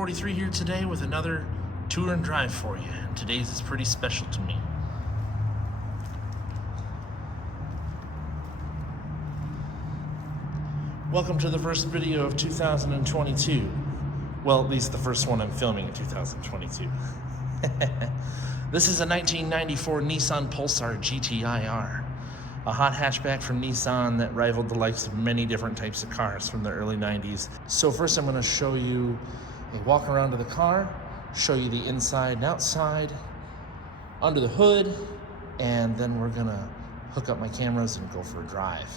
43 here today with another tour and drive for you. And today's is pretty special to me. Welcome to the first video of 2022. Well, at least the first one I'm filming in 2022. This is a 1994 Nissan Pulsar GTI-R. A hot hatchback from Nissan that rivaled the likes of many different types of cars from the early 90s. So first I'm going to show you a walk around to the car, show you the inside and outside, under the hood, and then we're going to hook up my cameras and go for a drive.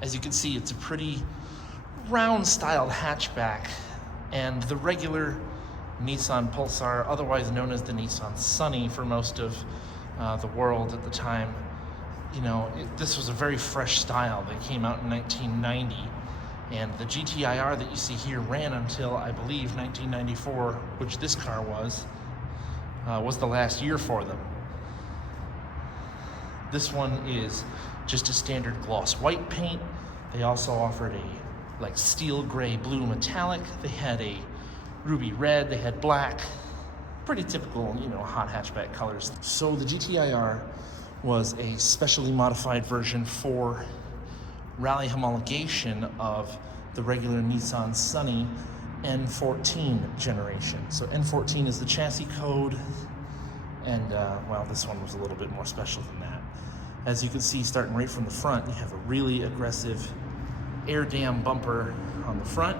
As you can see, it's a pretty round-styled hatchback, and the regular Nissan Pulsar, otherwise known as the Nissan Sunny for most of the world at the time, this was a very fresh style that came out in 1990, and the GTI-R that you see here ran until, I believe, 1994, which this car was the last year for them. This one is just a standard gloss white paint. They also offered a steel gray blue metallic. They had a ruby red, they had black, pretty typical, hot hatchback colors. So the GTI-R was a specially modified version for rally homologation of the regular Nissan Sunny N14 generation. So N14 is the chassis code, and well, this one was a little bit more special than that. As you can see, starting right from the front, you have a really aggressive air dam bumper on the front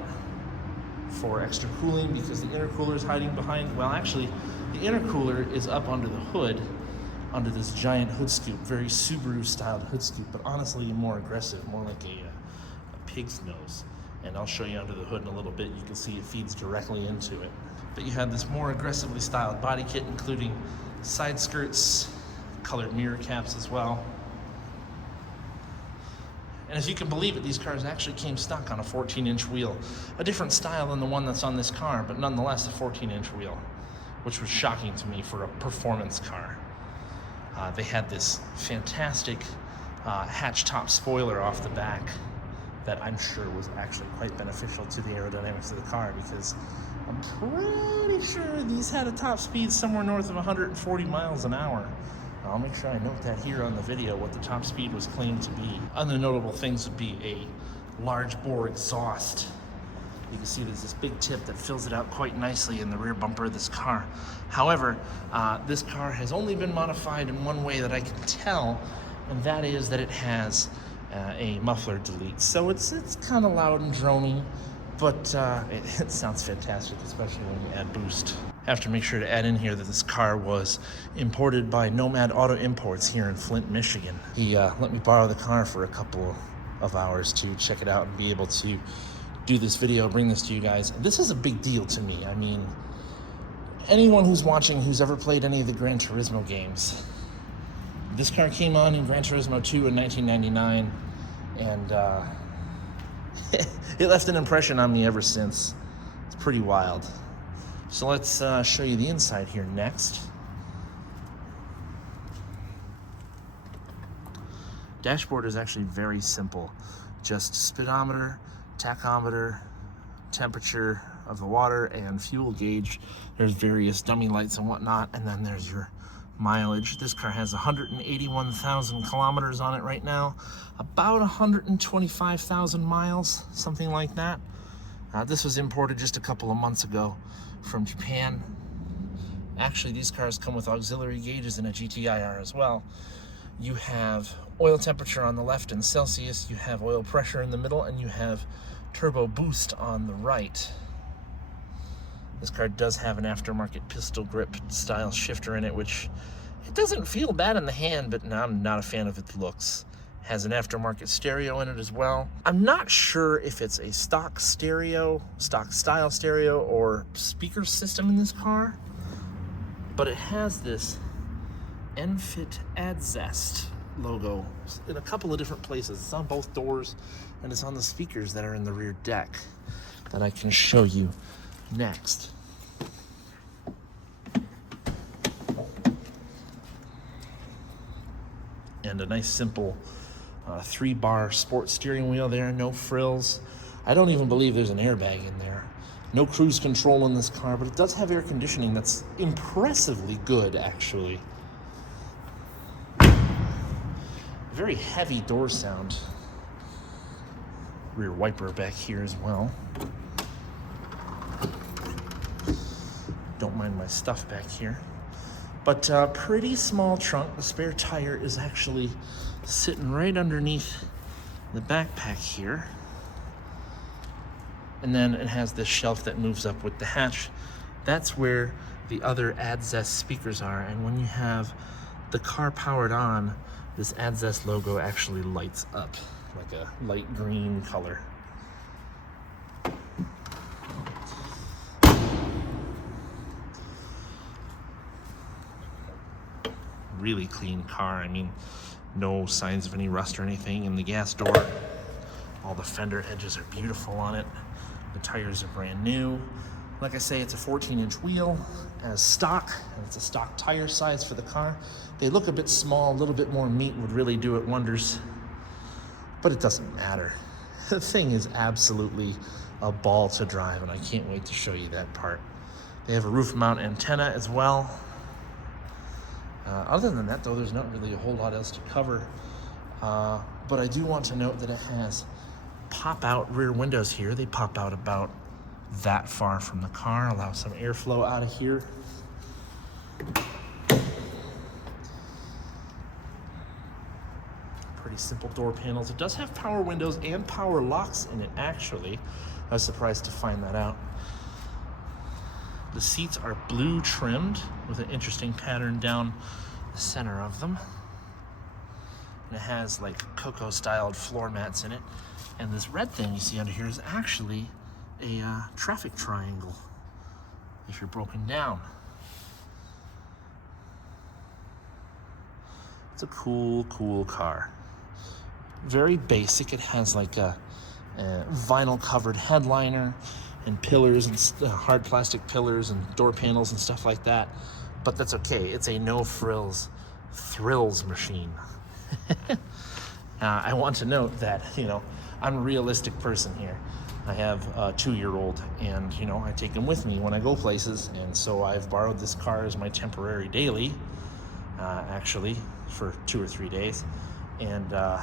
for extra cooling, because the intercooler is hiding behind, well, actually, the intercooler is up under the hood, under this giant hood scoop, very Subaru-styled hood scoop, but honestly more aggressive, more like a pig's nose. And I'll show you under the hood in a little bit. You can see it feeds directly into it. But you have this more aggressively styled body kit, including side skirts, colored mirror caps as well. And as you can believe it, these cars actually came stock on a 14-inch wheel. A different style than the one that's on this car, but nonetheless a 14-inch wheel, which was shocking to me for a performance car. They had this fantastic hatch top spoiler off the back that I'm sure was actually quite beneficial to the aerodynamics of the car, because I'm pretty sure these had a top speed somewhere north of 140 miles an hour. I'll make sure I note that here on the video, what the top speed was claimed to be. Other notable things would be a large bore exhaust. You can see there's this big tip that fills it out quite nicely in the rear bumper of this car. However, this car has only been modified in one way that I can tell, and that is that it has a muffler delete. So it's kind of loud and drony, but it sounds fantastic, especially when you add boost. I have to make sure to add in here that this car was imported by Nomad Auto Imports here in Flint, Michigan. He let me borrow the car for a couple of hours to check it out and be able to do this video, bring this to you guys. This is a big deal to me. I mean, anyone who's watching who's ever played any of the Gran Turismo games, this car came on in Gran Turismo 2 in 1999, and it left an impression on me ever since. It's pretty wild. So let's show you the inside here next. Dashboard is actually very simple. Just speedometer, tachometer, temperature of the water, and fuel gauge. There's various dummy lights and whatnot, and then there's your mileage. This car has 181,000 kilometers on it right now, about 125,000 miles, something like that. This was imported just a couple of months ago from Japan. Actually, these cars come with auxiliary gauges in a GTI-R as well. You have oil temperature on the left in Celsius, you have oil pressure in the middle, and you have turbo boost on the right. This car does have an aftermarket pistol grip style shifter in it, which it doesn't feel bad in the hand, but I'm not a fan of its looks. Has an aftermarket stereo in it as well. I'm not sure if it's a stock style stereo, or speaker system in this car, but it has this Enfit Add Zest logo in a couple of different places. It's on both doors, and it's on the speakers that are in the rear deck that I can show you next. And a nice simple 3-bar sports steering wheel there, no frills. I don't even believe there's an airbag in there. No cruise control in this car, but it does have air conditioning that's impressively good, actually. Very heavy door sound. Rear wiper back here as well. Don't mind my stuff back here. But pretty small trunk. The spare tire is actually sitting right underneath the backpack here. And then it has this shelf that moves up with the hatch. That's where the other AdZest speakers are. And when you have the car powered on, this AdZest logo actually lights up like a light green color. Really clean car. I mean, no signs of any rust or anything in the gas door. All the fender edges are beautiful on it. The tires are brand new. Like I say, it's a 14-inch wheel as stock, and it's a stock tire size for the car. They look a bit small. A little bit more meat would really do it wonders, but it doesn't matter. The thing is absolutely a ball to drive, and I can't wait to show you that part. They have a roof mount antenna as well. Other than that, though, there's not really a whole lot else to cover. But I do want to note that it has pop-out rear windows here. They pop out about that far from the car, allow some airflow out of here. Pretty simple door panels. It does have power windows and power locks in it, actually. I was surprised to find that out. The seats are blue trimmed with an interesting pattern down the center of them. And it has like cocoa styled floor mats in it. And this red thing you see under here is actually a traffic triangle if you're broken down. It's a cool car. Very basic. It has like a vinyl covered headliner and pillars and hard plastic pillars and door panels and stuff like that, but that's okay. It's a no frills thrills machine. I want to note that, you know, I'm a realistic person here. I have a 2-year-old, and you know, I take him with me when I go places, and so I've borrowed this car as my temporary daily, actually for 2 or 3 days, and so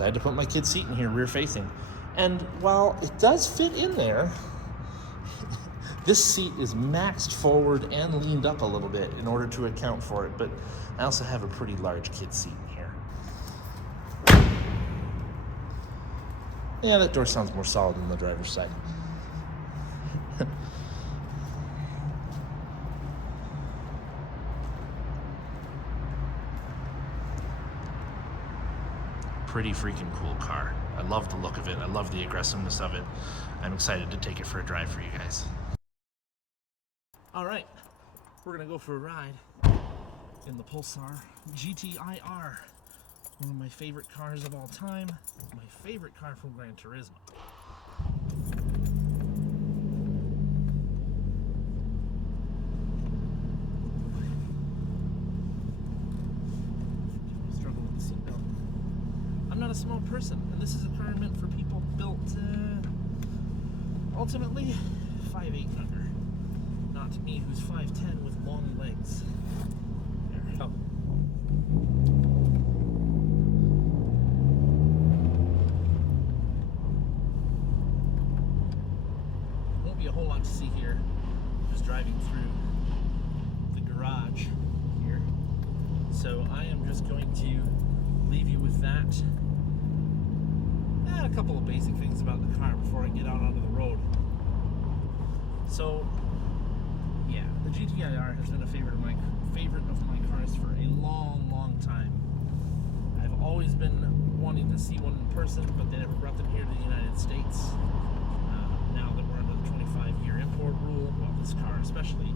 I had to put my kid's seat in here rear facing. And while it does fit in there, this seat is maxed forward and leaned up a little bit in order to account for it, but I also have a pretty large kid seat in here. Yeah, that door sounds more solid than the driver's side. Pretty freaking cool car. I love the look of it. I love the aggressiveness of it. I'm excited to take it for a drive for you guys. All right, we're gonna go for a ride in the Pulsar GTI-R. One of my favorite cars of all time. My favorite car from Gran Turismo. Struggle with the seatbelt. I'm not a small person, and this is a car meant for people built ultimately 5'8" under. Not to me, who's 5'10" with long legs. There we go. Won't be a whole lot to see here. Just driving through the garage here. So I am just going to leave you with that. And a couple of basic things about the car before I get out onto the road. So, yeah, the GTI-R has been a favorite of my cars for a long time. I've always been wanting to see one in person, but they never brought them here to the United States. Now that we're under the 25-year import rule, well, this car especially,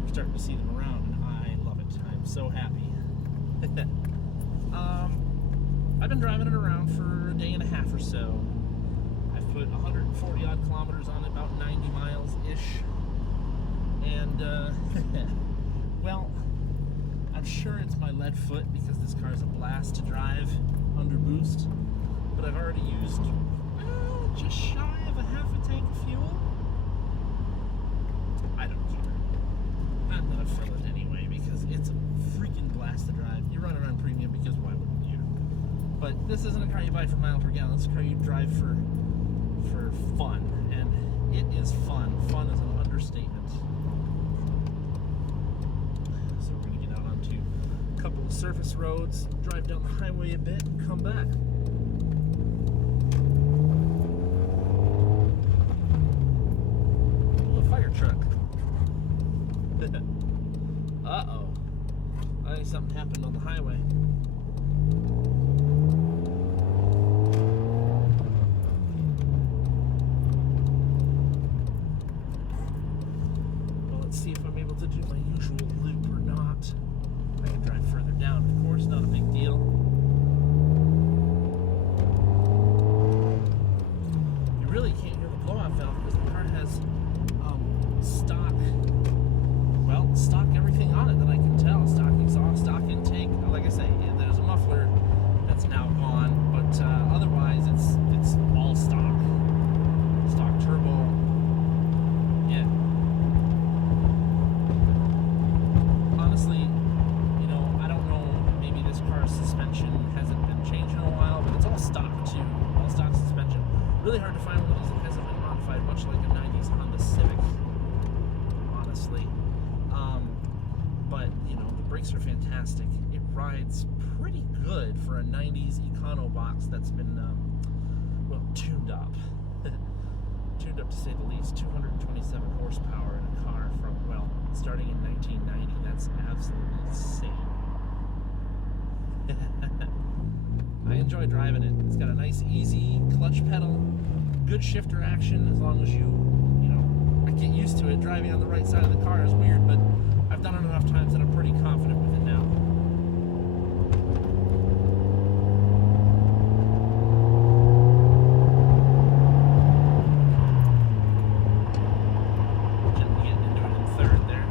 we're starting to see them around, and I love it. I'm so happy. I've been driving it around for a day and a half or so. I've put 140 odd kilometers on it, about 90 miles-ish. And, well, I'm sure it's my lead foot because this car is a blast to drive under boost. But I've already used just shy of a half a tank of fuel. I don't care. I'm gonna fill it anyway because it's a freaking blast to drive. You run it on premium because why wouldn't you? But this isn't a car you buy for mile per gallon. It's a car you drive for fun, and it is fun. Fun is an understatement. So we're gonna get out onto a couple of surface roads, drive down the highway a bit, and come back. Ooh, a fire truck. Uh-oh. I think something happened on the highway. Well, let's see if I'm able to do my usual loop or not. I can drive further down, of course, not a big deal. You really can't hear the blowout valve because the car has stock everything on it that I can tell. Stock exhaust, stock intake. Like I say, there's a muffler that's now gone, but otherwise it's all stock. Stock turbo. Yeah. Honestly, I don't know, maybe this car's suspension hasn't been changed in a while, but it's all stock too. All stock suspension. Really hard to find one of those that hasn't been modified, much like a 90s Honda Civic. Honestly. But, the brakes are fantastic. It rides pretty good for a 90s Econo box that's been, tuned up. Tuned up to say the least. 227 horsepower in a car from, starting in 1990. That's absolutely insane. I enjoy driving it. It's got a nice, easy clutch pedal, good shifter action as long as I get used to it. Driving on the right side of the car is weird, but I've done it enough times that I'm pretty confident with it now. Getting into it in third there.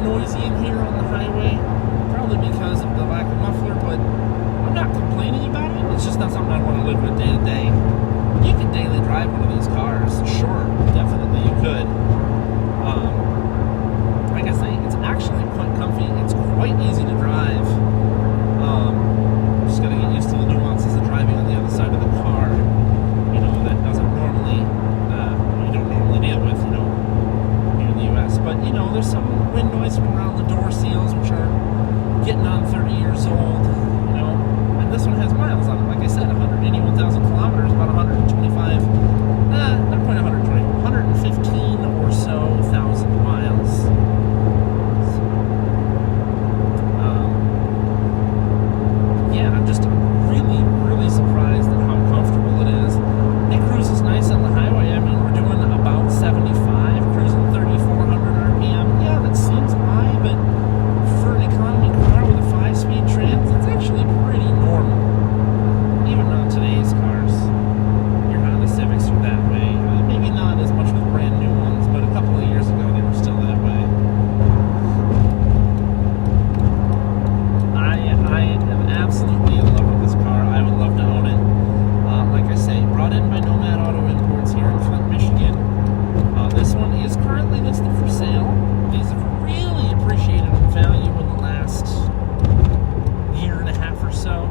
Noisy in here on the highway, probably because of the lack of muffler, but I'm not complaining about it. It's just not something I want to live with day to day. You could daily drive one of these cars, sure, definitely you could. Like I say, it's actually quite comfy. It's quite easy to drive. Just gotta get used to the nuances of driving on the other side of the car. That doesn't normally, you don't normally deal with, here in the U.S. But there's some wind noise from around the door seals, which are getting on 30 years old, and this one has miles on it. Like I said, 181,000 kilometers, about 125, not quite 120, 115 or so thousand miles. Yeah, I'm just really, really surprised at how comfortable it is. It cruises nice on the highway. I mean, we're doing about 75, cruising 3,400 RPM. Yeah, that seems high, but for an economy car with a 5-speed trans, it's actually pretty normal. Even on today's cars, your Honda Civics are that way. Maybe not as much with brand new ones, but a couple of years ago they were still that way. I am absolutely in love with this car. I would love to own it. Like I say, brought in by Nomad Auto Imports here in Flint, Michigan. This one is currently listed for sale. These have really appreciated in value in the last year and a half or so.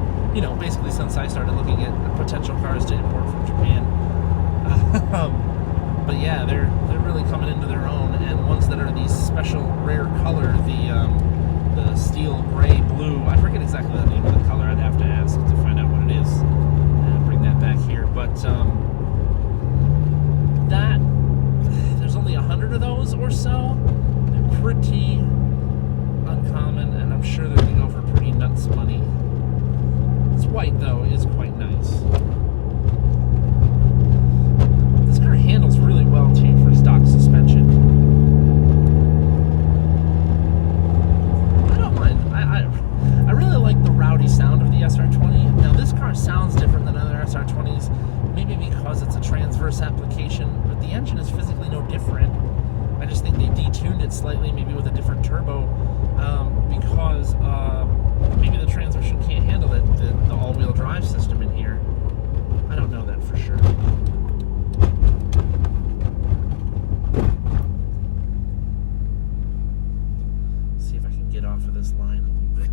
Basically since I started looking at potential cars to import from Japan. But yeah, they're really coming into their own, and ones that are these special rare color, the steel gray blue. I forget exactly the name of the color. I'd have to ask to find out what it is. Bring that back here, but there's only 100 of those or so. They're pretty uncommon, and I'm sure they're going to go for pretty nuts money. This white, though, is quite nice. This car handles really well, too, for stock suspension. I don't mind. I really like the rowdy sound of the SR20. Now, this car sounds different than other SR20s, maybe because it's a transverse application, but the engine is physically no different. I just think they detuned it slightly, maybe with a different turbo, because maybe the transmission can't handle it, the all-wheel drive system in here. I don't know that for sure. See if I can get off of this line a little bit.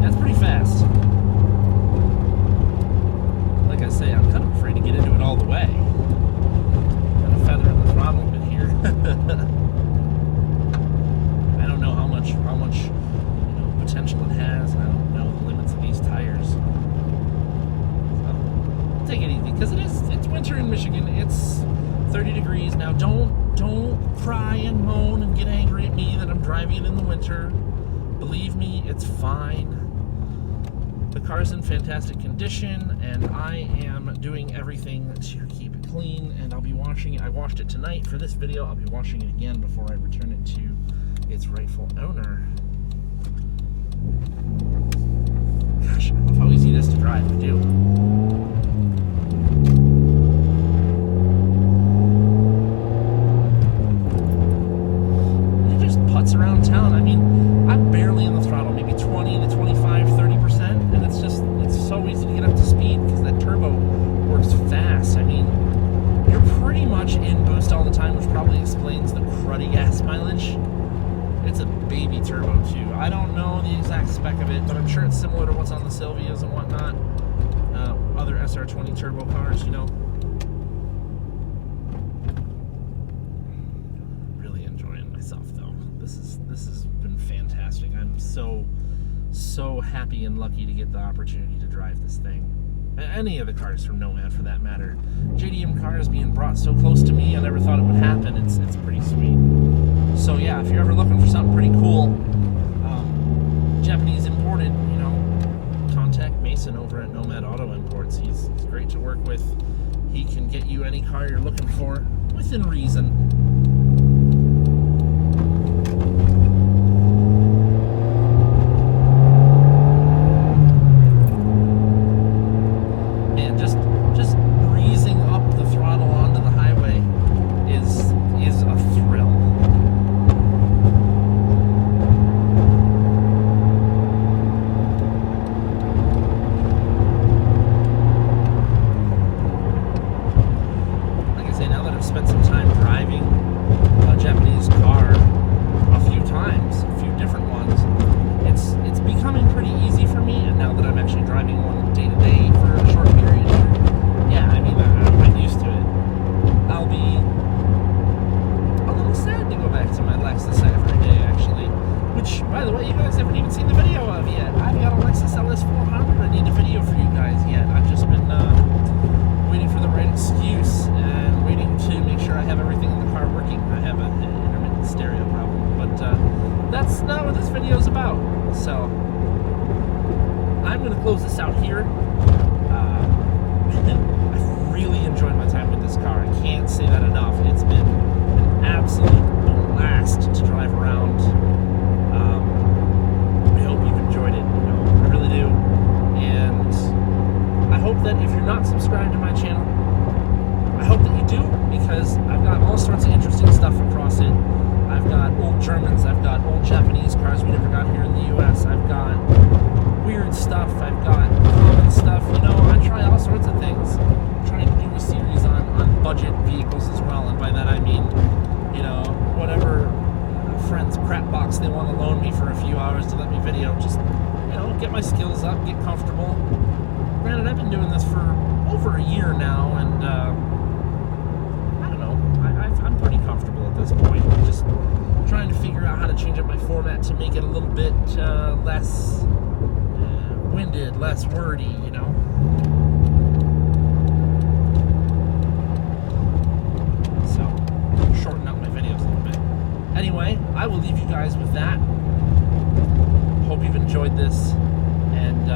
That's pretty fast. Like I say, I'm kind of afraid to get into it all the way. Kind of feathering the throttle a bit here. I don't know how much potential it has. I don't know the limits of these tires. So, take it easy, because it's winter in Michigan. It's 30 degrees now. Don't cry and moan and get angry at me that I'm driving it in the winter. Believe me, it's fine. The car's in fantastic condition, and I am doing everything to keep it clean, and I'll be washing it. I washed it tonight for this video. I'll be washing it again before I return it to its rightful owner. Gosh, I love how easy it is to drive. I do. And it just putts around town. I mean, I'm barely in the throttle, maybe 20 to 25, 30%, and it's so easy to get up to speed because that turbo works fast. I mean, you're pretty much in boost all the time, which probably explains the cruddy gas mileage. It's a baby turbo too. I don't know the exact spec of it, but I'm sure it's similar to what's on the Silvias and whatnot. Other SR20 turbo cars, you know. Really enjoying myself though. This has been fantastic. I'm so happy and lucky to get the opportunity to drive this thing. Any of the cars from Nomad for that matter. JDM cars being brought so close to me, I never thought it would happen. It's pretty sweet. So yeah, if you're ever looking for something pretty cool, Japanese imported, you know, contact Mason over at Nomad Auto Imports. He's great to work with. He can get you any car you're looking for within reason. Just breezing up the throttle onto the highway is a thrill. Like I say, now that I've spent some time driving a Japanese car a few times, a few different ones, it's becoming pretty easy for me. And now that I'm actually driving one day to day for a short period, yeah, I mean, I'm used to it. I'll be a little sad to go back to my Lexus every day, actually. Which, by the way, you guys haven't even seen the video of yet. I've got a Lexus LS400 I need a video for you guys yet. I've just been waiting for the right excuse and waiting to make sure I have everything in the car working. I have an intermittent stereo problem, but that's not what this video is about. So, I'm going to close this out here. I've really enjoyed my time with this car. I can't say that enough. It's been an absolute blast to drive around. I hope you've enjoyed it. You know, I really do. And I hope that if you're not subscribed to my channel, I hope that you do, because I've got all sorts of interesting stuff across it. I've got old Germans, I've got old Japanese cars we never got here in the US, I've got weird stuff, I've got common stuff, you know, I try all sorts of things. I'm trying to do a series on budget vehicles as well, and by that I mean, you know, whatever friend's crap box they want to loan me for a few hours to let me video, just, you know, get my skills up, get comfortable. Granted, I've been doing this for over a year now, and I don't know, I'm pretty comfortable at this point. I'm just trying trying to figure out how to change up my format to make it a little bit less winded, less wordy, you know. So, shorten up my videos a little bit. Anyway, I will leave you guys with that. Hope you've enjoyed this, and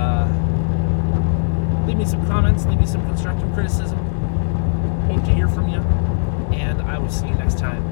leave me some comments, leave me some constructive criticism. Hope to hear from you, and I will see you next time.